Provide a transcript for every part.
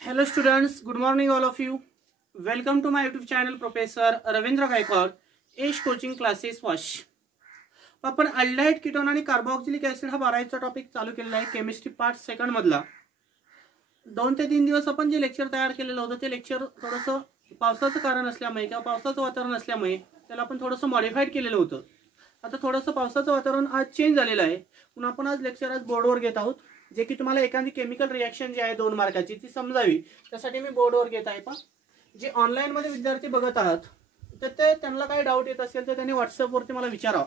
Hello students, good morning all of you. Welcome to my YouTube channel Professor Ravindra Gaikwad, ash coaching classes वॉश. आपण aldehyde ketone आणि carboxylic acid हा 12चा topic चालू केलेला आहे केमिस्ट्री पार्ट सेकंड मधला. 2 ते 3 दिवस आपण जे लेक्चर तयार केलेलं होतं ते लेक्चर थोडंसं पावसाचं कारण असल्यामुळे किंवा पावसाचं वातावरण असल्यामुळे त्याला आपण थोडंसं मॉडिफाईड केलेलं होतं. आता थोडंसं पावसाचं वातावरण आज चेंज झालेलं आहे म्हणून आपण आज लेक्चर आज बोर्डवर घेत आहोत. जे की तुम्हाला एखादी केमिकल रिएक्शन जी आहे 2 मार्काची ती समजावी त्यासाठी मी बोर्डवर घेत आहे. पण जे ऑनलाईन मध्ये विद्यार्थी बघत आहात तर ते त्यांना काही डाऊट येत असेल तर त्यांनी व्हॉट्सअपवरती मला विचारावं.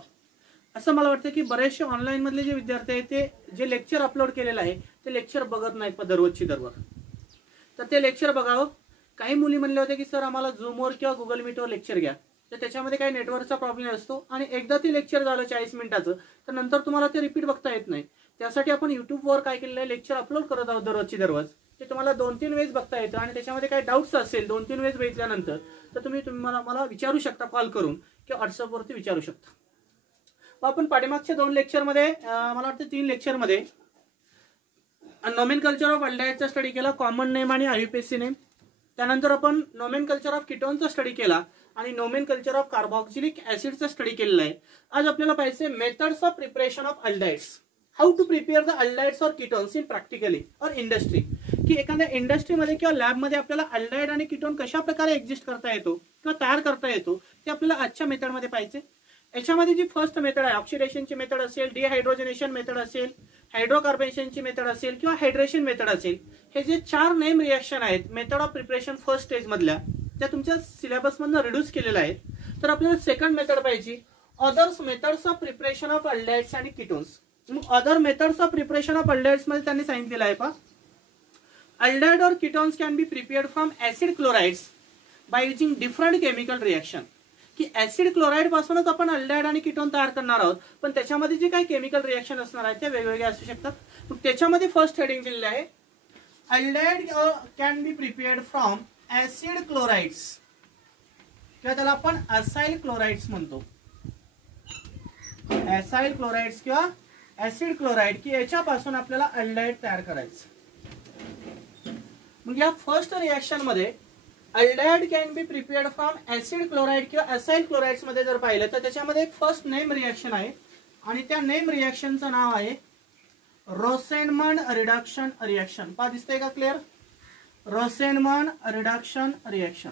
असं मला वाटतं की बरेचसे ऑनलाईन मधले जे विद्यार्थी आहेत ते जे लेक्चर अपलोड केलेलं आहे ते लेक्चर बघत नाहीत दररोजची दररोज. तर ते लेक्चर बघावं. काही मुली म्हणले होते की सर आम्हाला झूमवर किंवा गुगल मीटवर लेक्चर घ्या. तर त्याच्यामध्ये काही नेटवर्कचा प्रॉब्लेम असतो आणि एकदा ते लेक्चर झालं 40 मिनिटाचं तर नंतर तुम्हाला ते रिपीट बघता येत नाही. त्यासाठी आपण युट्यूबवर काय केलेलं आहे लेक्चर अपलोड करत आहोत दररोजची दररोज. ते तुम्हाला 2-3 वेळेस बघता येतं आणि त्याच्यामध्ये काही डाऊट्स असेल 2-3 वेळेस बघितल्यानंतर तर तुम्ही मला विचारू शकता कॉल करून किंवा व्हॉट्सअपवरती विचारू शकता. आपण पाठीमागच्या 2 लेक्चरमध्ये मला वाटतं 3 लेक्चरमध्ये नॉमेनकल्चर ऑफ अल्डिहाइडचा स्टडी केला, कॉमन नेम आणि आययुपीएसी नेम. त्यानंतर आपण नॉमेनकल्चर ऑफ कीटोनचा स्टडी केला आणि नॉमेनकल्चर ऑफ कार्बोक्सिलिक ऍसिडचा स्टडी केलेला आहे. आज आपल्याला पाहिजे methods of preparation of aldehydes. How to prepare the aldehydes और कीटोन्स इन प्रॅक्टिकली और इंडस्ट्री. की एखाद्या इंडस्ट्रीमध्ये किंवा लॅबमध्ये आपल्याला अल्डिहाइड आणि कीटोन कशा प्रकारे एक्झिस्ट करता येतो किंवा तयार करता येतो ते आपल्याला आजच्या मेथडमध्ये पाहिजे. याच्यामध्ये जी फर्स्ट मेथड आहे ऑक्सिडेशनची मेथड असेल, डिहायड्रोजनेशन मेथड असेल, हायड्रोकार्बनेशनची मेथड असेल किंवा हायड्रेशन मेथड असेल, हे जे 4 नेम रिएक्शन आहेत method of preparation first stage मधल्या त्या तुमच्या सिलेबस मधून रिड्यूस केलेल्या आहेत. तर आपल्याला सेकंड मेथड पाहिजे others methods of preparation of aldehydes आणि ketones. Other methods of preparation of aldehydes मध्ये त्यांनी सांगितलेलं आहे पहा अल्डिहाइड और ketones can be prepared from acid chlorides by using different chemical reaction. की ऍसिड क्लोराइड पासूनच आपण अल्डिहाइड आणि कीटोन तयार करणार आहोत पण त्याच्यामध्ये जे काही केमिकल रिएक्शन असणार आहेत ते वेगवेगळे असू शकतात. त्याच्यामध्ये फर्स्ट हेडिंग दिलेलं आहे aldehyde can be prepared from acid chlorides किंवा त्याला आपण असाइल क्लोराइड्स म्हणतो. असाइल क्लोराइड्स किंवा ऍसिड क्लोराइड की याच्यापासून आपल्याला अल्डिहाइड तयार करायचं. मग या फर्स्ट रिएक्शन मध्ये aldehyde can be prepared from acid chloride किंवा असाइल क्लोराइड्स मध्ये जर पाहिलं तर त्याच्यामध्ये एक फर्स्ट नेम रिएक्शन आहे आणि त्या नेम रिएक्शनचं नाव आहे रोसेनमंड रिडक्शन रिएक्शन. पहा दिसतंय का क्लिअर? रोसेनमंड reduction reaction.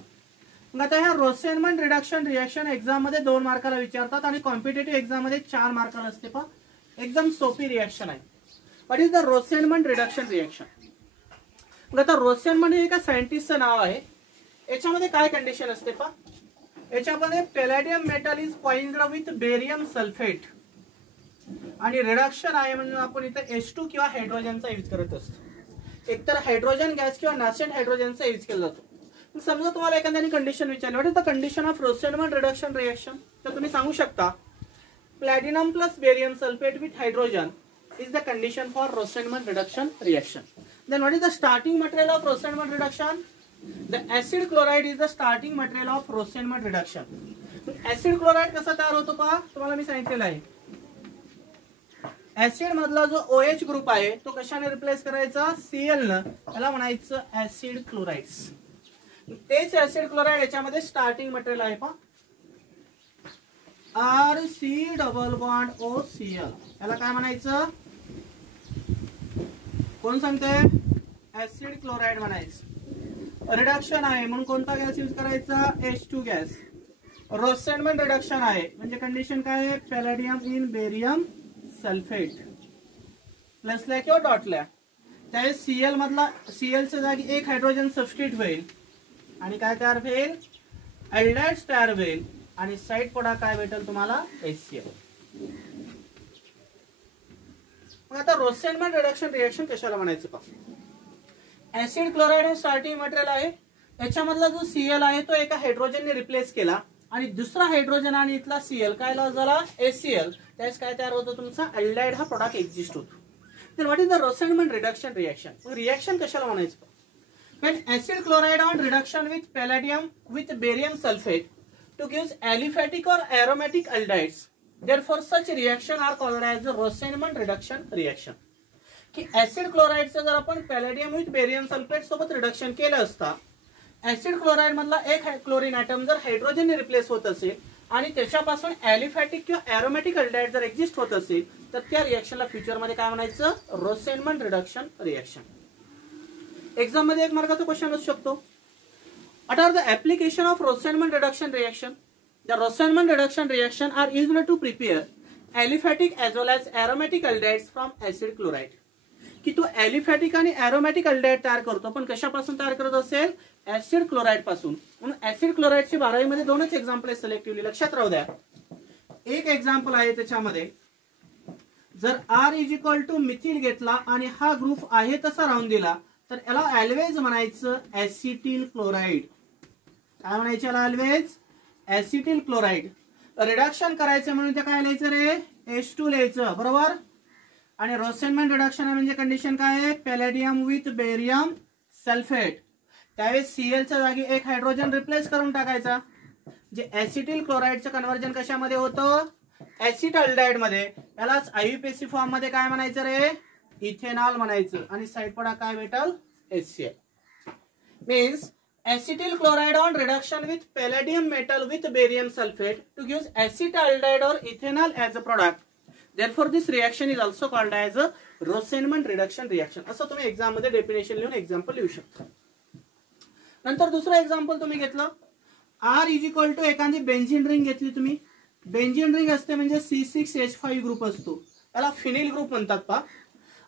मग आता ह्या रोसेनमंड रिडक्शन रिएक्शन एक्झाम मध्ये 2 मार्काला विचारतात आणि कॉम्पिटेटिव्ह एक्झाम मध्ये 4 मार्काला असते. पहा एकदम सोपी रिएक्शन आहे. What is the Rosenmund reduction reaction? मग आता रोसेनमंड हे एका सायंटिस्टचं नाव आहे. याच्यामध्ये काय कंडिशन असते पहा याच्यामध्ये palladium metal is poisoned with barium sulphate आणि रिडक्शन आहे म्हणून आपण इथे H2 किंवा हायड्रोजनचा यूज करत असतो. एकतर हायड्रोजन गॅस किंवा नासेंट हायड्रोजनचा यूज केला जातो. समजा तुम्हाला एखाद्याने कंडिशन विचारली what is the condition of Rosenmund reduction reaction तर तुम्ही सांगू शकता platinum plus barium sulphate with hydrogen is the condition for Rosenmund reduction reaction. Then what is the starting material of Rosenmund reduction? The acid chloride is the starting material of Rosenmund reduction. Acid chloride कसा तयार होतो पहा तुम्हाला मी सांगितलेलं आहे. Acid मधला जो OH group आहे तो कशाने रिप्लेस करायचा Cl न त्याला म्हणायचं ऍसिड क्लोराइड्स. तेच ऍसिड क्लोराइड याच्यामध्ये स्टार्टिंग मटेरियल आहे पहा RC डबल बॉन्ड OCl. याला काय म्हणायचं कोण सांगते ऍसिड क्लोराइड म्हणायचं. रिडक्शन आहे म्हणून कोणता गॅस यूज करायचा H2 गॅस. रोसेनमंड रिडक्शन आहे म्हणजे कंडिशन काय आहे पॅलेडियम इन बेरियम सल्फेट प्लसल्या किंवा डॉटल्या त्यावेळेस Cl मधला Cl च्या जागी एक हायड्रोजन सबस्टिट्यूट होईल आणि काय तयार होईल अल्डिहाइड्स तयार होईल आणि साइड पुढा काय भेटेल तुम्हाला HCl. मग आता रोसेनमंड रिडक्शन रिएक्शन कशाला म्हणायचं पहा ऍसिड क्लोराइड हे स्टार्टिंग मटेरियल आहे. याच्यामधला जो Cl आहे तो एका हायड्रोजनने रिप्लेस केला आणि दुसरा हायड्रोजन आणि इथला Cl काय झाला HCl त्याच काय तयार होतो तुमचा अल्डिहाइड हा प्रोडक्ट एक्झिस्ट होतो. तर what is the Rosenmund reduction reaction? मग रिएक्शन कशाला म्हणायचं when acid chloride on reduction with palladium with barium sulfate to give aliphatic or aromatic aldehydes. Therefore, such reaction are called as the Rosenmund reduction reaction. की acid क्लोराईडचं जर आपण पॅलेडियम with barium sulphate सोबत reduction केलं असता, acid chloride मधला एक chlorine item जर हायड्रोजनने replace होत असेल आणि त्याच्यापासून ॲलिफॅटिक किंवा ॲरोमॅटिक अल्डिहाइड जर एक्झिस्ट होत असेल तर त्या रिएक्शनला फ्युचरमध्ये काय म्हणायचं, रोसेनमंड रिडक्शन रिएक्शन. एक्झाम मध्ये एक मार्काचा क्वेश्चन असू शकतो. What are the application of Rosenmund reduction reaction? The Rosenmund reduction reaction are used to prepare aliphatic as well as aromatic aldehydes from acid chloride. की तो ॲलिफॅटिक आणि ॲरोमॅटिक अल्डिहाइड तयार करतो, पण कशापासून तयार करत असेल, ऍसिड क्लोराईड पासून. म्हणून ऍसिड क्लोराईडची 12वी मध्ये दोनच एक्झाम्पल आहे सिलेक्टिव्हली, लक्षात राहू द्या. एक एक्झाम्पल आहे त्याच्यामध्ये, जर R is equal to methyl घेतला आणि हा ग्रुप आहे तसा राहून दिला तर याला ऑलवेज म्हणायचं ऍसिटिल क्लोराईड. काय म्हणायचं याला, ऑलवेज ऍसिटिल क्लोराईड. रिडक्शन करायचं म्हणून ते काय लिहायचं रे, H2 लिहायचं, बरोबर. आणि रोसेनमंड रिडक्शन म्हणजे कंडिशन काय आहे, पॅलेडियम विथ बेरियम सल्फेट. त्यावेळेस Cl च्या जागी एक हायड्रोजन रिप्लेस करून टाकायचा. जे ऍसिटिल क्लोराईडचं कन्व्हर्जन कशामध्ये होतं, ऍसिड अल्डिहाइड मध्ये. यालाच आययुपीएसी फॉर्म मध्ये काय म्हणायचं रे, इथेनॉल म्हणायचं. आणि साइड पडा काय भेटल, HCl. Means acetyl chloride on reduction with palladium metal with barium sulfate to give acetaldehyde or ethanol as a product. Therefore, this reaction is also called as a Rosenmund reduction reaction. असं तुम्ही exam मध्ये definition लिहून example लिहू शकता. नंतर दुसरं example तुम्ही घेतलं, R इज इक्वल टू एखादी बेन्झीन रिंग घेतली तुम्ही. बेन्झीन रिंग असते म्हणजे C6H5 ग्रुप असतो, त्याला फिनिल ग्रुप म्हणतात पा.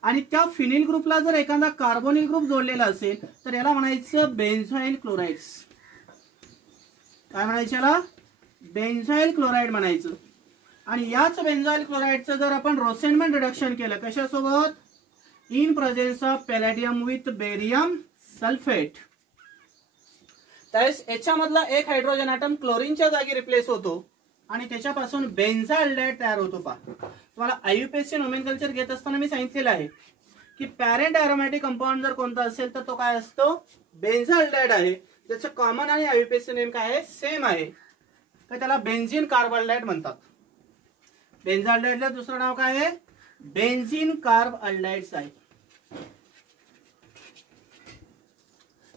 आणि त्या फिनिल ग्रुपला जर एखादा कार्बोनिल ग्रुप जोडलेला असेल तर याला म्हणायचं बेन्झाइल क्लोराइड्स. काय म्हणायचं याला, बेन्झाइल क्लोराइड म्हणायचं. आणि याच बेन्झाइल क्लोराइडचं जर आपण रोसेनमंड रिडक्शन केलं कशासोबत, in presence of palladium with barium sulphate, त्यावेळेस याच्यामधला एक हायड्रोजन ॲटम क्लोरीनच्या जागी रिप्लेस होतो आणि त्याच्यापासून बेन्झाल्डेहाइड तयार होतो. पा तुम्हाला आययुपीएसी नोमेनकल्चर घेत असताना मी सांगितलेलं आहे की पॅरेंट अरोमॅटिक कंपाऊंड जर कोणता असेल तर तो काय असतो, बेन्झाल्डेहाइड आहे. ज्याचं कॉमन आणि आययुपीएसी नेम काय आहे, सेम आहे, तर त्याला बेन्झीन कार्बल्डाइड म्हणतात. बेन्झाल्डेहाइडला दुसरं नाव काय आहे, बेन्झीन कार्ब अल्डाइड्स आहे.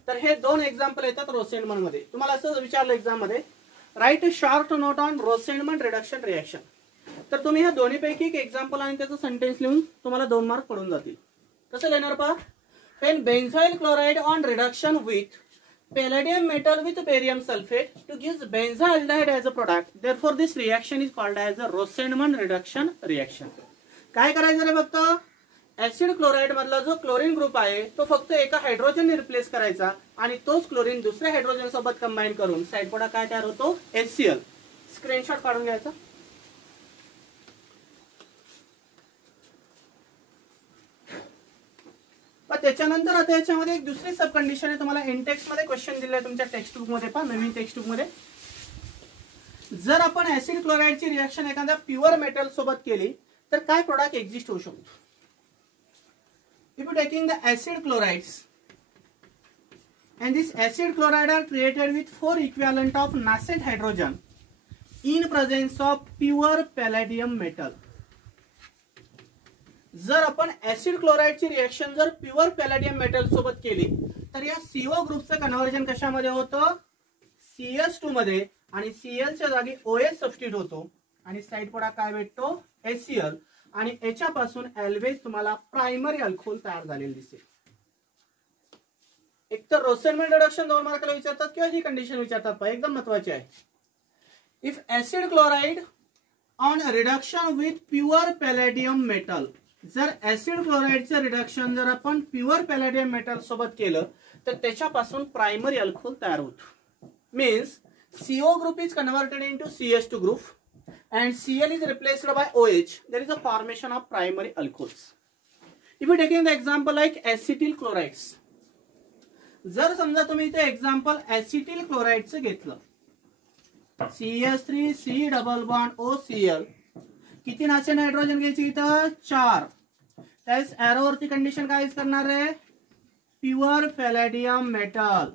तर हे दोन एक्झाम्पल येतात रोसेनमंड मध्ये. तुम्हाला असं विचारलं एक्झाम मध्ये, write a short note on Rosenmund reduction reaction. तर तुम्ही ह्या दोन्हीपैकी एक एक्झाम्पल आणि त्याचं सेंटेन्स लिहून तुम्हाला 2 मार्क पडून जातील. कसं लिहिणार पहा, when benzyl chloride on reduction with palladium metal with barium sulfate to give benzaldehyde as a product, therefore this reaction is called as a Rosenmund reduction reaction. काय करायचं रे फक्त, ऍसिड क्लोराइड मधला जो क्लोरीन ग्रुप आहे तो फक्त एका हायड्रोजनने replace करायचा आणि तोच क्लोरीन दुसऱ्या हायड्रोजन सोबत कंबाईन करून साइड पडा काय तयार होतो, HCl. स्क्रीनशॉट काढून घ्यायचा. त्याच्यानंतर आता याच्यामध्ये एक दुसरी सब कंडिशन आहे. तुम्हाला इंटेक्स मध्ये क्वेश्चन दिले तुमच्या टेक्स्ट बुक मध्ये, पहा नवीन टेक्स्ट बुक मध्ये. जर आपण ऍसिड क्लोराइडची रिएक्शन एखाद्या प्युअर मेटल सोबत केली तर काय प्रोडक्ट एक्झिस्ट होऊ शकतो. If you taking the acid chlorides and this acid chloride are created with 4 equivalent of nascent hydrogen in presence of pure palladium metal. जर आपण ऍसिड क्लोराइडची रिएक्शन जर प्युअर पॅलेडियम मेटल सोबत केली तर या CO ग्रुपचं कन्व्हर्जन कशामध्ये होतं, CS2 मध्ये. आणि Cl च्या जागी OH सबस्टिट्यूट होतो आणि साइड पडा काय भेटतो, HCl. आणि याच्यापासून ऑलवेज तुम्हाला प्रायमरी अल्कोहोल तयार झालेले दिसेल. एक तर रोसेनमंड रिडक्शन 2 मार्काला विचारतात किंवा ही कंडिशन विचारतात, एकदम महत्वाची आहे. If acid chloride on reduction with pure palladium metal, जर ऍसिड क्लोराइडचं रिडक्शन जर आपण प्युअर पॅलेडियम मेटल सोबत केलं तर त्याच्यापासून प्रायमरी अल्कोहोल तयार होतो. Means CO group is converted into CS2 group and Cl is replaced by OH. There is a formation of primary alcohols. If you taking the example like acetyl chlorides, जर समजा तुम्ही इथे example ऍसिटिल क्लोराइडचं घेतलं, CH3C double bond OCl, किती nascent hydrogen घ्यायची इथं, 4. त्यावेळेस एरोवरती condition काय करणार आहे, प्युअर पॅलेडियम मेटल.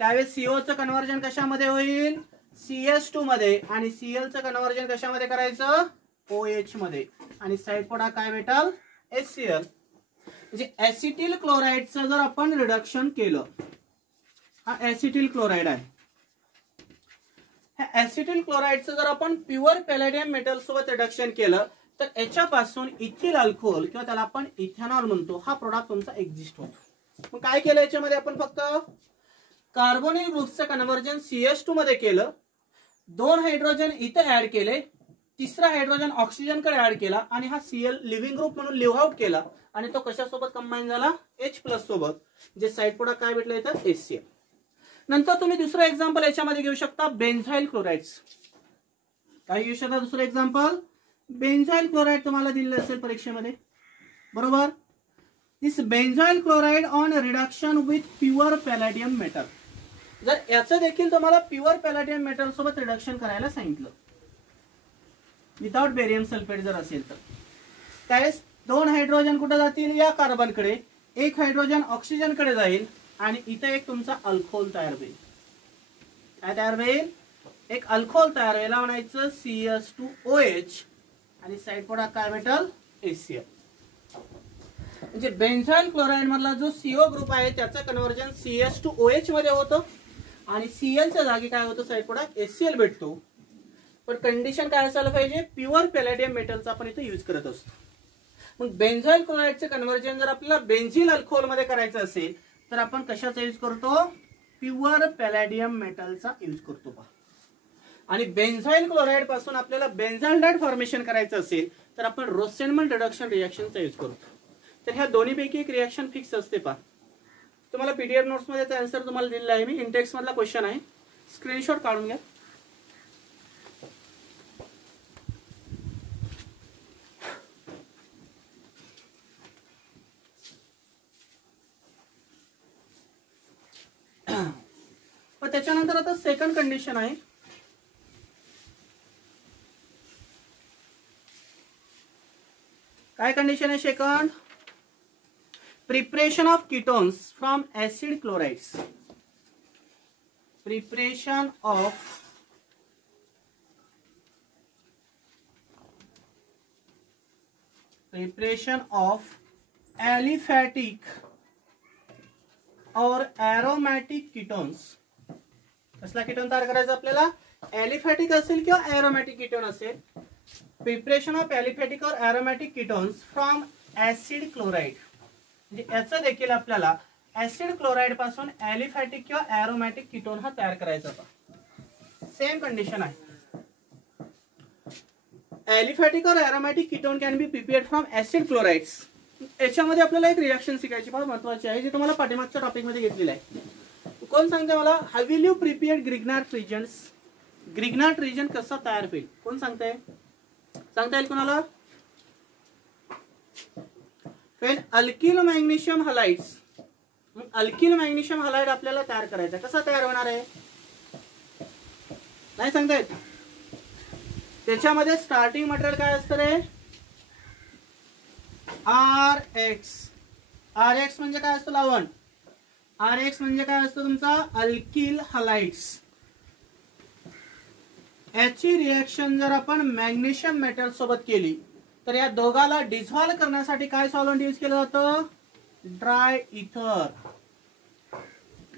त्यावेळेस CO चं कन्व्हर्जन कशामध्ये होईल, CS2 मध्ये. आणि Cl चं कन्व्हर्जन कशामध्ये करायचं, OH मध्ये. आणि साइड पडा काय भेटल, HCl. म्हणजे ऍसिटिल क्लोराईडचं जर आपण रिडक्शन केलं, हा ऍसिटिल क्लोराईड आहे, ह्या ऍसिटिल क्लोराईडचं जर आपण प्युअर पॅलेडियम मेटल सोबत रिडक्शन केलं तर याच्यापासून इथिल अल्कोहोल किंवा त्याला आपण इथेनॉल म्हणतो, हा प्रोडक्ट तुमचा एक्झिस्ट होतो. मग काय केलं याच्यामध्ये आपण फक्त कार्बोनिल ग्रुपचं कन्व्हर्जन CH2 मध्ये केलं, 2 हायड्रोजन इथे ऍड केले, तिसरा हायड्रोजन ऑक्सिजन कडे ऍड केला आणि हा Cl लिव्हिंग ग्रुप म्हणून लिव्ह आउट केला आणि तो कशासोबत कंबाईन झाला, H+ सोबत, जे साइड प्रोडक्ट काय भेटलं इथं HCl. नंतर तुम्ही दुसरं एक्झाम्पल याच्यामध्ये घेऊ शकता बेन्झाइल क्लोराइड्स. काय घेऊ शकता दुसरं एक्झाम्पल, बेन्झाइल क्लोराइड तुम्हाला दिलेलं असेल परीक्षेमध्ये, बरोबर. This benzyl chloride on reduction with pure palladium metal. जर याचं देखील तुम्हाला प्युअर पॅलेडियम मेटल सोबत रिडक्शन करायला सांगितलं विदाउट बेरियम सल्फेट जर असेल तर त्यावेळेस 2 हायड्रोजन कुठे जातील, या कार्बनकडे, 1 हायड्रोजन ऑक्सिजन कडे जाईल आणि इथे एक तुमचा अल्कोहोल तयार होईल. काय तयार होईल, एक अल्कोहोल तयार होईल, म्हणायचं CH2OH आणि साइड प्रोडक्ट काय भेटल, HCl. म्हणजे बेन्झाइल क्लोराइड मधला जो CO ग्रुप आहे त्याचं कन्व्हर्जन CH2OH मध्ये होतं आणि Cl च्या जागी काय होतं, साइड प्रोडक्ट HCl भेटतो. पण कंडिशन काय असायला पाहिजे, प्युअर पॅलेडियम मेटलचा आपण इथे यूज करत असतो. मग बेन्झाइल क्लोराइडचं कन्व्हर्जन जर आपल्याला बेन्झिल अल्कोहोल मध्ये करायचं असेल तर आपण कशाचा यूज करतो, प्युअर पॅलेडियम मेटलचा यूज करतो. आणि बेन्झाइल क्लोराइड पासून आपल्याला बेन्झाल्डाइड फॉर्मेशन करायचं असेल तर आपण रोसेनमन रिडक्शन रिएक्शनचा यूज करतो. तर ह्या दोन्हीपैकी एक रिएक्शन फिक्स असते. पहा तुम्हाला PDF नोट्स मध्ये त्याचा आन्सर तुम्हाला दिलेला आहे मी, इंटेक्स मधला क्वेश्चन आहे, स्क्रीनशॉट काढून घ्या. पण त्याच्यानंतर आता सेकंड कंडिशन आहे, काय कंडिशन आहे second, preparation of ketones from acid chlorides. Preparation of एलिफॅटिक और एरोमॅटिक कीटोन्स. कसला कीटोन तयार करायचा आपल्याला, एलिफॅटिक असेल किंवा एरोमॅटिक कीटोन असेल. प्रिपरेशन ऑफ एलिफॅटिक और एरोमॅटिक कीटोन्स फ्रॉम ऍसिड क्लोराइड. म्हणजे याचं देखील आपल्याला ऍसिड क्लोराइड पासून एलिफॅटिक किंवा एरोमॅटिक कीटोन हा तयार करायचा होता. सेम कंडिशन आहे, एलिफॅटिक और aromatic ketone can be prepared from acid chlorides. याच्यामध्ये आपल्याला एक रिएक्शन शिकायची फार महत्वाची आहे, जी तुम्हाला पाठीमागच्या टॉपिक मध्ये घेतलेली आहे. कोण सांगते मला, how will you prepare Grignard reagents. Grignard reagent कसा तयार होईल, कोण सांगताय, सांगता येईल कोणाला. फेन alkyl magnesium halides. Alkyl magnesium halide आपल्याला तयार करायचा, कसा तयार होणार आहे नाही सांगता येत. त्याच्यामध्ये स्टार्टिंग मटेरियल काय असतं रे, RX म्हणजे काय असतं लवण, RX म्हणजे काय असतं तुमचा अल्किल हलाइड्स. याची रिएक्शन जर आपण मॅग्नेशियम मेटल सोबत केली तर या दोघाला डिझॉल्व करण्यासाठी काय सॉल्व्हंट यूज केलं जातं, ड्राय इथर.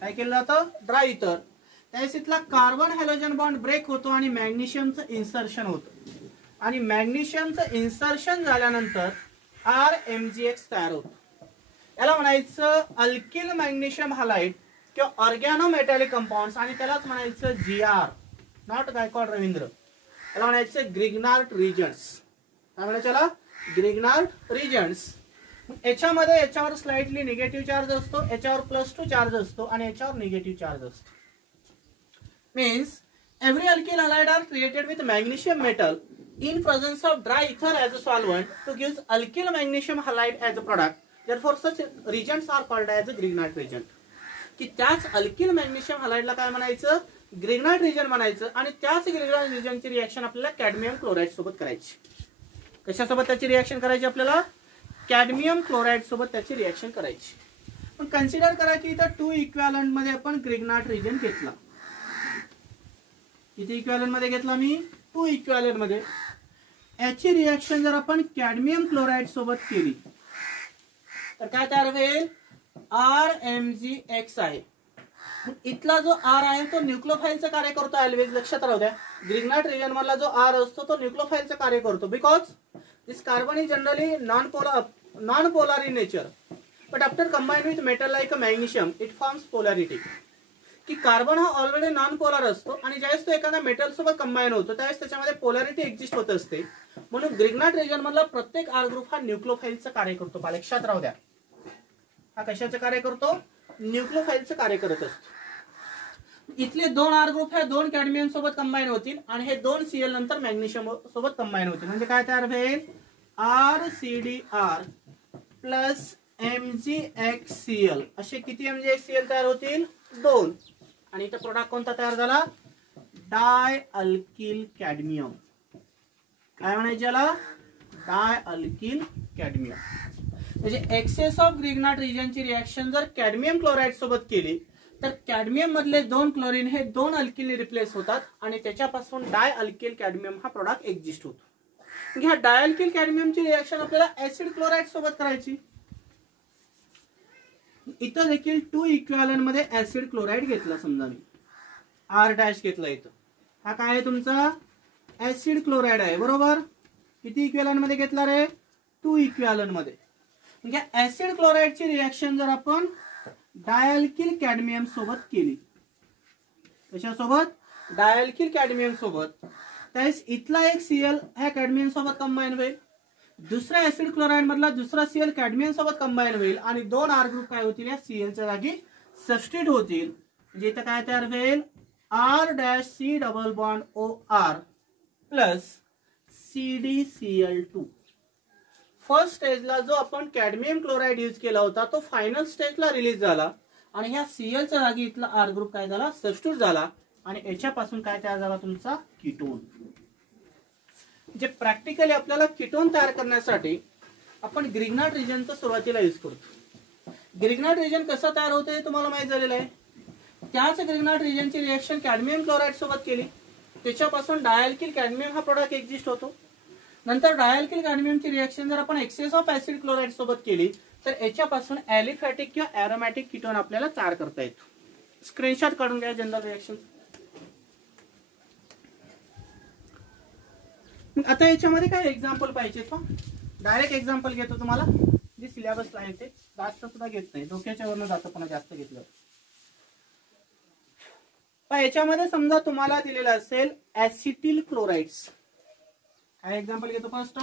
काय केलं जातं, ड्राय इथर. त्यावेळेस इथला कार्बन हॅलोजन बॉन्ड ब्रेक होतो आणि मॅग्नेशियमचं इन्सर्शन होतं आणि मॅग्नेशियमचं इन्सर्शन झाल्यानंतर RMgX तयार होतो. याला म्हणायचं अल्किल मॅग्नेशियम हलाइड किंवा ऑर्गॅनोमेटॅलिक कंपाऊंड्स आणि त्यालाच म्हणायचं GR, नॉट गायकवाड रवींद्र. याला म्हणायचं ग्रिग्नार्ड रिजन्स. काय म्हणायचं याला, ग्रिग्नार्ड रिजन्स. याच्यामध्ये याच्यावर स्लाइटली निगेटिव्ह चार्ज असतो, याच्यावर +2 चार्ज असतो आणि याच्यावर निगेटिव्ह चार्ज असतो. Means every alkyl halide are created with magnesium metal in presence of dry ether as a solvent to give alkyl magnesium halide as a product. Therefore such reagents are called as a Grignard reagent. की त्याच alkyl magnesium हलाइडला काय म्हणायचं, Grignard region म्हणायचं आणि त्याच Grignard रिजनची reaction आपल्याला cadmium chloride सोबत करायची. कशासोबत त्याची रिएक्शन करायची आपल्याला, कॅडमियम क्लोराइड सोबत त्याची रिएक्शन करायची. पण कन्सिडर करा की इथं 2 इक्विव्हॅलंट मध्ये आपण ग्रिग्नार्ड रिजन घेतला. किती इक्विव्हॅलंट मध्ये घेतला मी, 2 इक्विव्हॅलंट मध्ये. याची रिएक्शन जर आपण कॅडमियम क्लोराइड सोबत केली तर काय तयार होईल, RMgX आहे. इथला जो R आहे तो न्यूक्लियोफाईलचं कार्य करतो. ऑलवेज लक्षात राहू द्या, ग्रिग्नाट रिजन मधला जो R असतो तो न्यूक्लियोफाईलचं कार्य करतो. Because this carbon is generally non polar in nature, but after combine with metal like magnesium it forms polarity. की कार्बन हा ऑलरेडी नॉन पोलर असतो आणि ज्यावेळेस तो एखाद्या मेटल सोबत कंबाईन होतो त्यावेळेस त्याच्यामध्ये पोलॅरिटी एक्झिस्ट होत असते. म्हणून ग्रिग्नाट रिजन मधला प्रत्येक R ग्रुप हा न्यूक्लियोफाईलचं कार्य करतो. लक्षात राहू द्या, हा कशाचं कार्य करतो, न्यूक्लियोफाईलचं कार्य करत असतो. इथले दोन R ग्रुप हे दोन कॅडमियम सोबत कंबाईन होतील आणि हे दोन Cl नंतर मॅग्नेशियम सोबत कंबाईन होतील. म्हणजे काय तयार होईल, RCdR प्लस MgXCl. असे किती MgXCl तयार होतील, 2. आणि इथं प्रोडक्ट कोणता तयार झाला, डाय अल्किल कॅडमियम. काय म्हणायचे याला, डाय अल्किल कॅडमियम. म्हणजे एक्सेस ऑफ ग्रिग्नाट रिजनची रिएक्शन जर कॅडमियम क्लोराइड सोबत केली तर कॅडमियम मधले 2 क्लोरीन हे 2 अल्किल रिप्लेस होतात आणि त्याच्यापासून डाय अल्किल कॅडमियम हा प्रोडक्ट एक्झिस्ट होतो. ह्या डाय अल्किल कॅडमियमची रिएक्शन आपल्याला ऍसिड क्लोराइड सोबत करायची. इथं देखील 2 इक्विव्हॅलंट मध्ये ऍसिड क्लोराइड घेतला. समजा मी R डॅश घेतला, इथं हा काय आहे तुमचा ऍसिड क्लोराइड आहे, बरोबर. किती इक्विव्हॅलंट मध्ये घेतला रे, 2 इक्विव्हॅलंट मध्ये. म्हणजे ऍसिड क्लोराइडची रिएक्शन जर आपण डायअल्किल कॅडमियम सोबत केली, कशासोबत, डायअल्किल कॅडमियम सोबत, त्यावेळेस इथला एक Cl ह्या कॅडमियम सोबत कंबाईन होईल, दुसरा ऍसिड क्लोराइड मधला दुसरा Cl कॅडमियम सोबत कंबाईन होईल आणि 2 R ग्रुप काय होतील, या Cl च्या जागी सबस्टिट्यूट होतील. म्हणजे इथं काय तयार होईल, R-C double bond OR plus CdCl2. First स्टेजला जो आपण कॅडमियम क्लोराइड यूज केला होता तो फायनल स्टेजला रिलीज झाला आणि ह्या Cl च्या जागी इथला R ग्रुप काय झाला, सबस्टिट्यूट झाला आणि याच्यापासून काय तयार झाला तुमचा कीटोन. जे प्रॅक्टिकली आपल्याला कीटोन तयार करण्यासाठी आपण ग्रिग्नाट रिजनचा सुरुवातीला यूज करतो. ग्रिग्नाट रिजन कसं तयार होतं हे तुम्हाला माहित झालेलं आहे. त्याच ग्रिग्नाट रिजनची रिएक्शन कॅडमियम क्लोराइड सोबत केली, त्याच्यापासून डायअल्किल कॅडमियम हा प्रोडक्ट एक्झिस्ट होतो. नंतर डायअल्किल कॅडमियमची रिएक्शन जर आपण एक्सेस ऑफ ऍसिड क्लोराइड सोबत केली तर याच्यापासून ॲलिफॅटिक किंवा ॲरोमॅटिक कीटोन आपल्याला तयार करता येतो. स्क्रीनशॉट काढून घ्या जनरल रिएक्शन. आता याच्यामध्ये काय एक्झाम्पल पाहिजे का, डायरेक्ट एक्झाम्पल घेतो तुम्हाला, जे सिलेबसला आहे ते जास्त सुद्धा घेत नाही, डोक्याच्या वरनं जातं पण जास्त घेतलं. याच्यामध्ये समजा तुम्हाला दिलेलं असेल ऍसिटिल क्लोराइड्स. काय एक्झाम्पल घेतो फर्स्ट,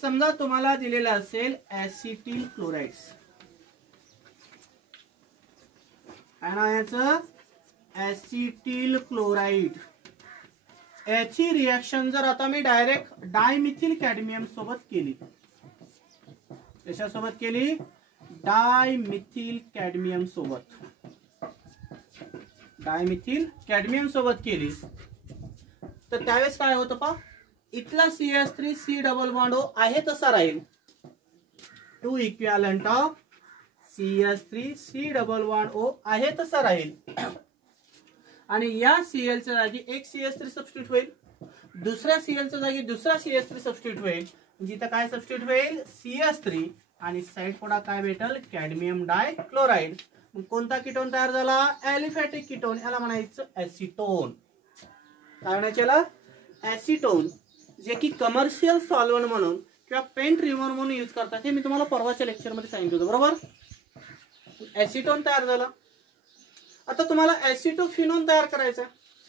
समजा तुम्हाला दिलेलं असेल ऍसिटिल क्लोराइड्स. काय नाव याचं, ऍसिटिल क्लोराइड. याची रिएक्शन जर आता मी डायरेक्ट डायमिथिल कॅडमियम सोबत केली, कशासोबत केली, डायमिथिल कॅडमियम सोबत, डायमिथिल कॅडमियम सोबत केली तर त्यावेळेस काय होतं पा, इथला CH3 डबल बॉन्ड O आहे तसा राहील, 2 equivalent of CH3 double bond O आहे तसा राहील आणि या Cl च्या जागी एक CH3 सबस्टिट्यूट होईल, दुसऱ्या Cl च्या जागी दुसरा CH3 सबस्टिट्यूट होईल. म्हणजे इथं काय सबस्टिट्यूट होईल, CH3 आणि साइड पुढा काय भेटल, कॅडमियम डाय क्लोराइड. मग कोणता कीटोन तयार झाला, ॲलिफॅटिक कीटोन. याला म्हणायचं ऍसिटोन. काय म्हणायचं याला, ऍसिटोन. जे की कमर्शियल सॉल्व्हंट म्हणून किंवा पेंट रिमूव्हर म्हणून यूज करतात, हे मी तुम्हाला परवाच्या लेक्चर मध्ये सांगितलं होतं, बरोबर. ऍसिटोन तयार झाला. आता तुम्हाला ऍसिटोफिनोन तयार करायचं.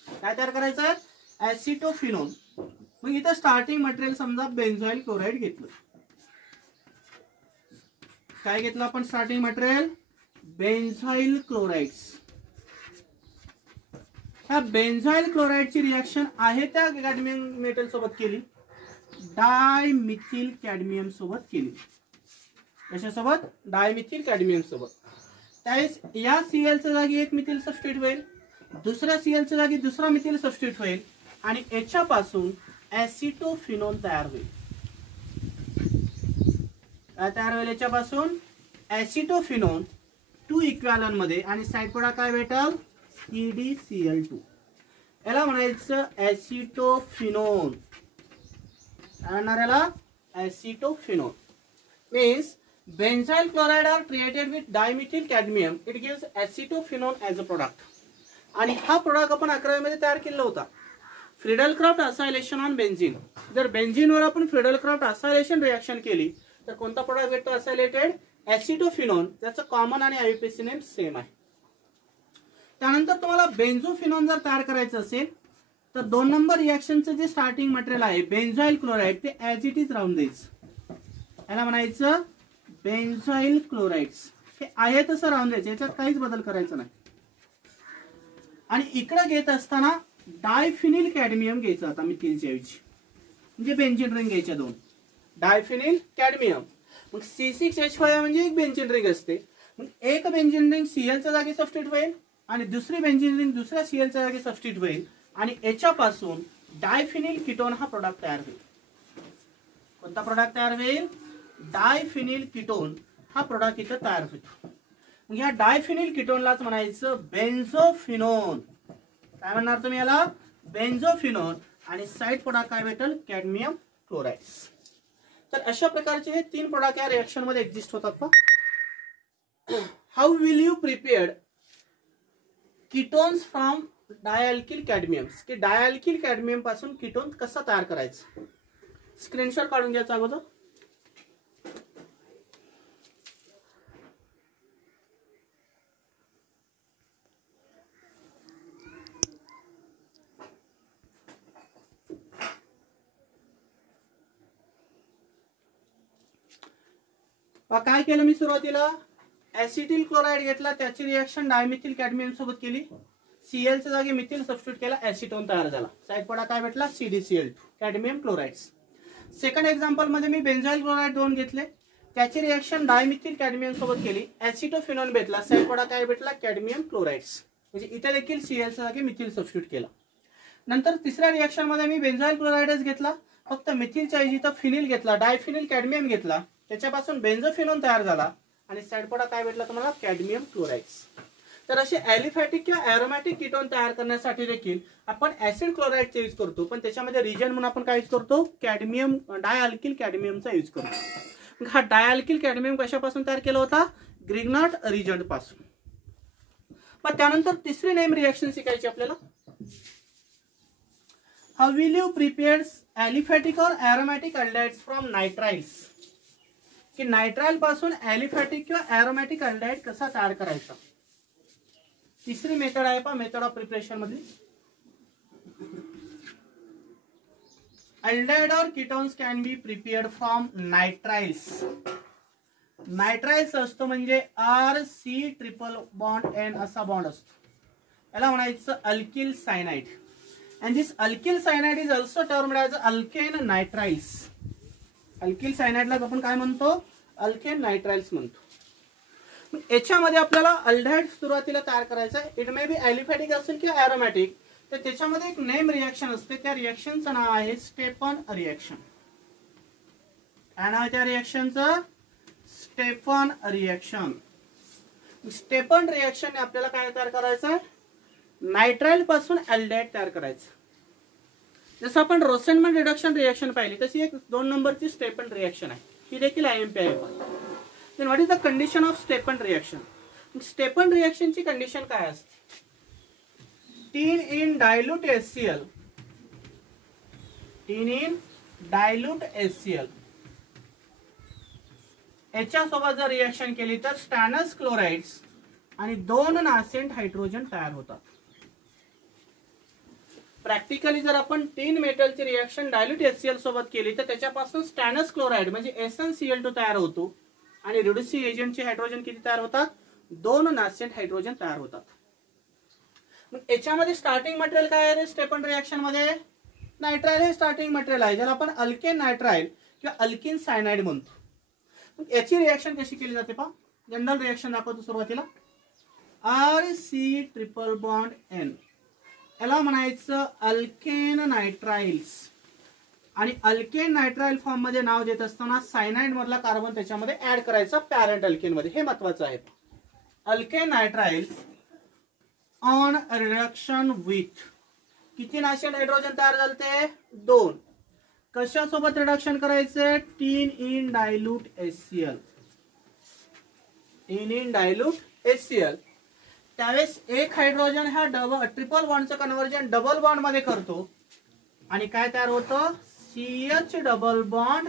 काय तयार करायचं, ऍसिटोफिनोन. मग इथं स्टार्टिंग मटेरियल समजा बेन्झाइल क्लोराइड घेतलं. काय घेतलं आपण स्टार्टिंग मटेरियल, बेन्झाइल क्लोराइड्स. ह्या बेन्झाइल क्लोराइडची रिएक्शन आहे त्या कॅडमियम मेटल सोबत केली, डायमिथिल कॅडमियम सोबत केली. कशासोबत, डायमिथिल कॅडमियम सोबत. त्यावेळेस या Cl च्या जागी एक मिथिल सबस्टिट्यूट होईल, दुसऱ्या Cl च्या जागी दुसरा मिथिल सबस्टिट्यूट होईल आणि याच्यापासून ऍसिटोफिनोन तयार होईल. काय तयार होईल याच्यापासून, ऍसिटोफिनोन 2 इक्विव्हॅलंट मध्ये आणि साइड पुढा काय भेटल, CdCl2. याला म्हणायचं ऍसिटोफिनोन. काय म्हणणार याला, acetophenone. Means benzyl chloride are created with dimethyl cadmium. It gives acetophenone as a product. आणि हा प्रोडक्ट आपण 11वी मध्ये तयार केला होता. Friedel Craft acylation on benzene. जर बेन्झीनवर आपण फ्रिडल-क्राफ्ट असायलेशन रिएक्शन केली तर कोणता प्रोडक्ट भेटतो असायलेटेड? ॲसिटोफिनोन. त्याचं कॉमन आणि आययुपीएसी नेम सेम आहे. त्यानंतर तुम्हाला बेन्झोफिनोन जर तयार करायचं असेल तर 2 नंबर रिएक्शनचं जे स्टार्टिंग मटेरियल आहे बेन्झाइल क्लोराइड ते ॲज इट इज राहून द्यायचं. याला म्हणायचं बेन्झाइल क्लोराइड्स. हे आहे तसं राहून द्यायचं, याच्यात काहीच बदल करायचा नाही. आणि इकडे घेत असताना डायफिनिल कॅडमियम घ्यायचं आता मिथिलच्या ऐवजी, म्हणजे बेंझीन रिंग घ्यायच्या 2. डायफिनिल कॅडमियम. मग C6H5 म्हणजे एक बेंझीन रिंग असते. मग एक बेंझीन रिंग Clच्या जागी सबस्टिट्यूट होईल आणि दुसरी बेंझीन रिंग दुसऱ्या Clच्या जागी सबस्टिट्यूट होईल आणि याच्यापासून डायफिनिल कीटोन हा प्रोडक्ट तयार होईल. कोणता प्रोडक्ट तयार होईल? डायफिनिल कीटोन हा प्रोडक्ट इथं तयार होतो. मग या डायफिनिल कीटोनलाच म्हणायचं बेन्झोफिनोन. काय म्हणणार तुम्ही याला? बेन्झोफिनोन. आणि साइड प्रोडक्ट काय भेटेल? Cadmium chlorides. तर अशा प्रकारचे हे 3 प्रोडक्ट या रिएक्शन मध्ये एक्झिस्ट होतात. How will you prepare ketones from dialkyl cadmiums. की डायल्किल कॅडमियम पासून कीटोन कसा तयार करायचं? स्क्रीनशॉट काढून घ्यायचा अगोदर. काय केलं मी सुरुवातीला? ॲसिटिल क्लोराइड घेतला, त्याची रिएक्शन डायमिथिल कॅडमियम सोबत केली. Clच्या जागी मिथिल सबस्टिट्यूट केला, ॲसिटोन तयार झाला. साइड प्रोडक्ट काय भेटला? CdCl2 cadmium chlorides. Second example मध्ये मी बेन्झाइल क्लोराइड 2 घेतले, त्याची रिएक्शन डायमिथिल कॅडमियम सोबत केली, ॲसिटोफिनोन भेटला. साइड प्रोडक्ट काय भेटला? Cadmium chlorides. म्हणजे इथे देखील Clच्या जागी मिथिल सबस्टिट्यूट केला. नंतर तिसऱ्या रिएक्शन मध्ये मी बेन्झाइल क्लोराइडच घेतला, फक्त मिथिलच्या ऐवजी इथं फिनिल घेतला, डायफिनिल कॅडमियम घेतला, त्याच्यापासून बेन्झोफिनोन तयार झाला आणि साइड प्रोडक्ट काय भेटला तुम्हाला? Cadmium chlorides. तर असे ॲलिफॅटिक किंवा एरोमॅटिक कीटोन तयार करण्यासाठी देखील आपण ऍसिड क्लोराइडचा यूज करतो, पण त्याच्यामध्ये रिजन म्हणून आपण काय यूज करतो? कॅडमियम डायअल्किल कॅडमियमचा यूज करतो. हा डायअल्किल कॅडमियम कशापासून तयार केला होता? ग्रिग्नार्ड रिजंट पासून. पण त्यानंतर तिसरी नेम रिएक्शन शिकायची आपल्याला. How will you prepare aliphatic और एरोमॅटिक अल्डिहाइड्स फ्रॉम नायट्राइल्स. की नायट्राइल पासून ॲलिफॅटिक किंवा एरोमॅटिक अल्डिहाइड कसा तयार करायचा? तिसरी मेथड आहे पहा मेथड ऑफ प्रिपरेशन मधली. अल्डिहाइड और ketones can be prepared from nitriles. Nitriles असतो म्हणजे RC ट्रिपल बॉन्ड N असा बॉन्ड असतो, याला म्हणायचं alkyl cyanide. And this alkyl cyanide is also termed as alkane nitriles. Alkyl सायनाइडला आपण काय म्हणतो? अल्केन नायट्राइल्स म्हणतो. याच्यामध्ये आपल्याला अल्डिहाइड सुरुवातीला तयार करायचं आहे. इट मे बी ॲलिफॅटिक असेल किंवा एरोमॅटिक. तर त्याच्यामध्ये एक नेम रिएक्शन असते, त्या रिएक्शनचं नाव आहे स्टेफन रिएक्शन. काय नाव आहे त्या रिएक्शनचं? Stephen reaction. स्टेफन रिएक्शन आपल्याला काय तयार करायचं आहे? नायट्राइल पासून अल्डिहाइड तयार करायचं. जसं आपण रोसेनमन रिडक्शन रिएक्शन पाहिली तशी एक 2 नंबरची स्टेफन रिएक्शन आहे, ही देखील IMP आहे. Then what is the condition of Stepan reaction? Stepan reaction ची कंडिशन काय असते? 3 in dilute HCl. 3 in dilute HCl. याच्यासोबत जर रिएक्शन केली तर स्टॅनस क्लोराइड्स आणि 2 नासेंट हायड्रोजन तयार होतात. प्रॅक्टिकली जर आपण 3 मेटलची रिएक्शन डायल्यूट HCl सोबत केली तर त्याच्यापासून स्टॅनस क्लोराइड म्हणजे SnCl2 तयार होतो आणि रिड्युसिंग एजंटचे हायड्रोजन किती तयार होतात? 2 नासेंट हायड्रोजन तयार होतात. मग याच्यामध्ये स्टार्टिंग मटेरियल काय आहे? स्टेपन रिएक्शन मध्ये नायट्राइल हे स्टार्टिंग मटेरियल आहे, ज्याला आपण अल्केन नायट्राइल किंवा अल्किन सायनाइड म्हणतो. मग याची रिएक्शन कशी केली जाते पहा. जनरल रिएक्शन दाखवतो सुरुवातीला. RC ट्रिपल बॉन्ड N, याला म्हणायचं अल्केन नायट्राइल्स. आणि अल्केन नायट्राइल फॉर्म मध्ये नाव देत असताना सायनाइड मधला कार्बन त्याच्यामध्ये ऍड करायचा पॅरेंट अल्केन मध्ये, हे महत्वाचं आहे. अल्केन नायट्राइल्स ऑन रिडक्शन विथ किती नासेंट हायड्रोजन तयार झालते? 2. कशासोबत रिडक्शन करायचे? 3 in dilute HCl. Imine dilute HCl. त्यावेळेस एक हायड्रोजन हा ट्रिपल बॉन्डचं कन्व्हर्जन डबल बॉन्ड मध्ये करतो आणि काय तयार होतं CH डबल बॉन्ड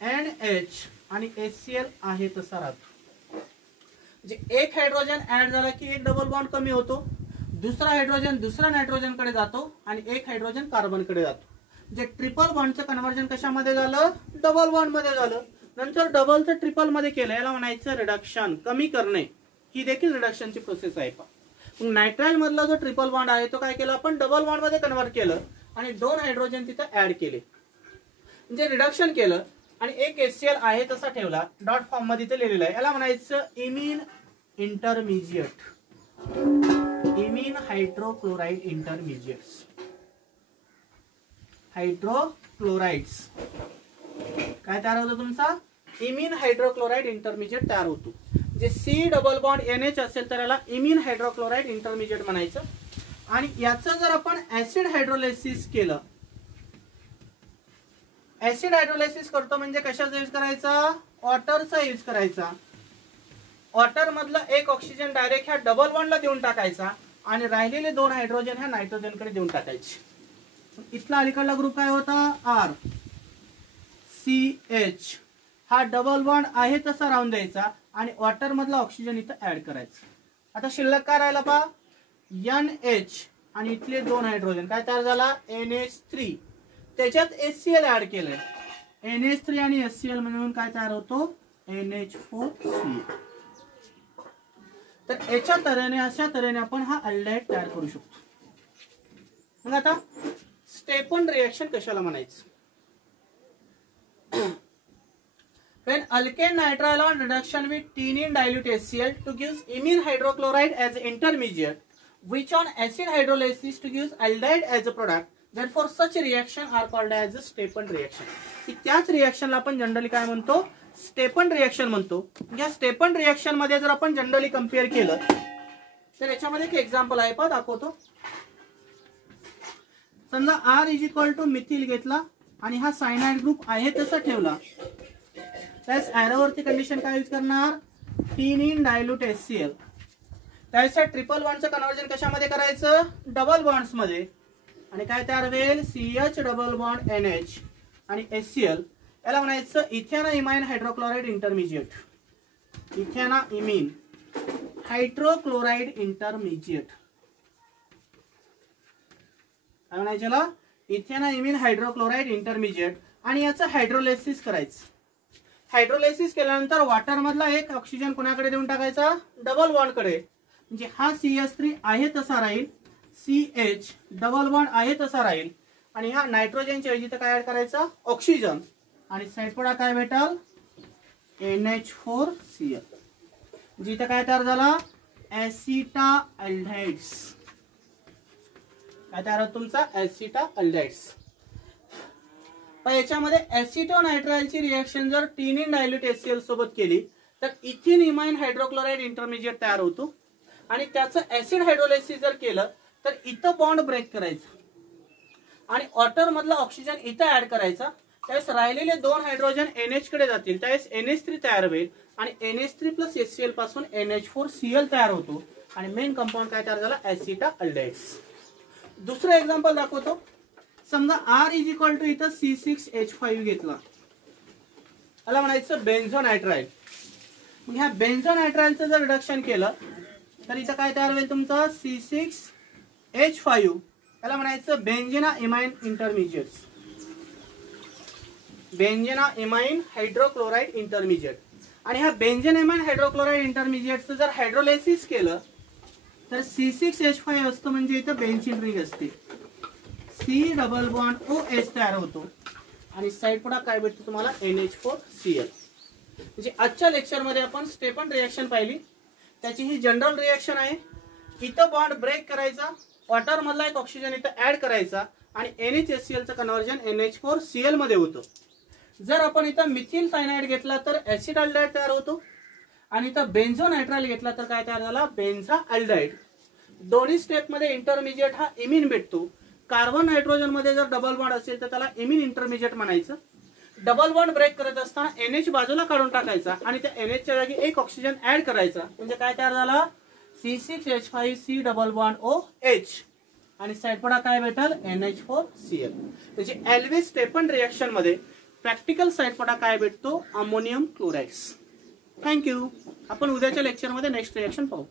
NH आणि HCl आहे तसा राहतो. म्हणजे एक हायड्रोजन ऍड झाला की एक डबल बॉन्ड कमी होतो, दुसरा हायड्रोजन दुसऱ्या नायट्रोजन कडे जातो आणि एक हायड्रोजन कार्बन कडे जातो. जे ट्रिपल बॉन्डचं कन्व्हर्जन कशामध्ये झालं डबल बॉन्ड मध्ये झालं. नंतर डबलचं ट्रिपल मध्ये केलं, याला म्हणायचं रिडक्शन, कमी करणे. ही देखील रिडक्शनची प्रोसेस आहे. मग नायट्राइल मधला जो ट्रिपल बॉन्ड आहे तो काय केला आपण डबल बॉन्ड मध्ये कन्व्हर्ट केलं आणि 2 हायड्रोजन तिथं ऍड केले, म्हणजे रिडक्शन केलं आणि एक HCl आहे तसा ठेवला, डॉट फॉर्म मध्ये इथे लिहिलेलं आहे. याला म्हणायचं इमिन इंटरमिजिएट, इमिन हायड्रोक्लोराइड इंटरमिजिएट्स, हायड्रोक्लोराइड्स. काय तयार होतो तुमचा इमिन हायड्रोक्लोराइड इंटरमिजिएट तयार होतो. जे C डबल बॉन्ड NH असेल तर याला इमिन हायड्रोक्लोराइड इंटरमिजिएट म्हणायचं. आणि याचं जर आपण ऍसिड हायड्रोलायसिस केलं, ऍसिड हायड्रोलायसिस करतो म्हणजे कशाचा यूज करायचा वॉटरचा यूज करायचा. वॉटर मधला एक ऑक्सिजन डायरेक्ट ह्या डबल बॉन्डला देऊन टाकायचा आणि राहिलेले 2 हायड्रोजन ह्या नायट्रोजन कडे देऊन टाकायचे. इथला अलीकडला ग्रुप काय होता R CH, हा डबल बॉन्ड आहे तसा राहून द्यायचा आणि वॉटर मधला ऑक्सिजन इथं ऍड करायचं. आता शिल्लक काय राहिला पहा NH आणि इथले 2 हायड्रोजन, काय तयार झाला NH3. त्याच्यात HCl ऍड केलंय, NH3 आणि HCl म्हणून काय तयार होतो NH4Cl. तर याच्या तऱ्हेने अशा तऱ्हेने आपण हा अल्डिहाइड तयार करू शकतो. मग आता स्टेपन रिएक्शन कशाला म्हणायचं. When alkane nitrile reduction with tinin dilute HCl to gives imine hydrochloride as intermediate, which on acid hydrolysis to gives aldehyde as a product. Therefore, such reaction are called as a Stepan reaction. त्याच रिएक्शनला आपण generally काय म्हणतो स्टेपन reaction म्हणतो. या स्टेपन reaction मध्ये जर आपण generally compare केलं तर याच्यामध्ये एक एक्झाम्पल आहे पहा दाखवतो. समजा R is equal to methyl घेतला आणि हा सायनाइड ग्रुप आहे तसा ठेवला, त्यास एरोवरती कंडिशन काय यूज करणार टिनिन डायल्यूट HCl. त्याच्या ट्रिपल बॉन्डचं कन्व्हर्जन कशामध्ये करायचं डबल बॉन्ड्स मध्ये आणि काय तयार होईल CH डबल बॉन्ड NH आणि HCl. याला म्हणायचं इथेना इमाइन हायड्रोक्लोराइड इंटरमिजिएट, इथेना इमिन हायड्रोक्लोराइड इंटरमिजिएट. काय म्हणायचं याला इथेना इमिन हायड्रोक्लोराइड इंटरमिजिएट. आणि याचं हायड्रोलायसिस करायचं. हायड्रोलायसिस केल्यानंतर वॉटर मधला एक ऑक्सिजन कोणाकडे देऊन टाकायचा डबल बॉन्ड कडे, म्हणजे हा CH3 आहे तसा राहील, CH डबल बॉन्ड आहे तसा राहील आणि हा नायट्रोजनच्या ऐवजी तर काय ऍड करायचा ऑक्सिजन आणि साइड पुढे काय भेटल NH4Cl. जिथे काय तयार झाला ऍसिटाल्डिहाइड्स. काय तयार होत तुमचा ऍसिटाल्डिहाइड्स. पण याच्यामध्ये ऍसिटोनायट्राइलची रिएक्शन जर टिनिन डायल्यूट HCl सोबत केली तर इथिन इमाइन हायड्रोक्लोराइड इंटरमिजिएट तयार होतो आणि त्याचं ऍसिड हायड्रोलायसिस जर केलं तर इथं बॉन्ड ब्रेक करायचा आणि वॉटर मधला ऑक्सिजन इथं ऍड करायचा. त्यावेळेस राहिलेले 2 हायड्रोजन NH कडे जातील, त्यावेळेस NH3 तयार होईल आणि NH3 प्लस HCl पासून NH4Cl तयार होतो आणि मेन कंपाऊंड काय तयार झाला ऍसिटाल्डिहाइड्स. दुसरं एक्झाम्पल दाखवतो. समजा R इज इक्वल टू इथं C6H5 घेतला, याला म्हणायचं बेन्झोनायट्राइल. मग ह्या बेन्झोनायट्राइलचं जर रिडक्शन केलं तर इथं काय तयार होईल तुमचं C6H5. याला म्हणायचं बेंझिना इमाइन इंटरमिजिएट्स, बेंझिना इमाइन हायड्रोक्लोराइड इंटरमिजिएट. आणि ह्या बेंझिना इमाइन हायड्रोक्लोराइड इंटरमिजिएटचं जर हायड्रोलायसिस केलं तर C6H5 असतो, म्हणजे इथं बेन्झीन रिंग असते, C डबल बॉन्ड OH तयार होतो आणि साइड पुढे काय भेटतो तुम्हाला NH4Cl. म्हणजे आजच्या लेक्चर मध्ये आपण स्टेपन रिएक्शन पाहिली. त्याची ही जनरल रिएक्शन आहे. इथं बॉन्ड ब्रेक करायचा, वॉटर मधला एक ऑक्सिजन इथं ऍड करायचा आणि NHCl चं कन्व्हर्जन NH4Cl मध्ये होतं. जर आपण इथं मिथिल सायनाइड घेतला तर ऍसिटाल्डिहाइड तयार होतो आणि इथं बेन्झोनायट्राइल घेतला तर काय तयार झाला बेन्झाल्डिहाइड. दोन्ही स्टेप मध्ये इंटरमिजिएट हा इमिन भेटतो. कार्बन नायट्रोजन मध्ये जर डबल बॉन्ड असेल तर त्याला इमिन इंटरमिजिएट म्हणायचं. डबल बॉन्ड ब्रेक करत असताना NH बाजूला काढून टाकायचा आणि त्या NH च्या जागी एक ऑक्सिजन ऍड करायचा, म्हणजे काय तयार झाला C6H5C डबल बॉन्ड OH आणि साइड पडा काय भेटल NH4Cl. म्हणजे एल्विस स्टेफन रिएक्शन मध्ये प्रॅक्टिकल साइड पडा काय भेटतो अमोनियम क्लोराइड्स. थँक्यू. आपण उद्याच्या लेक्चर मध्ये नेक्स्ट रिएक्शन पाहू.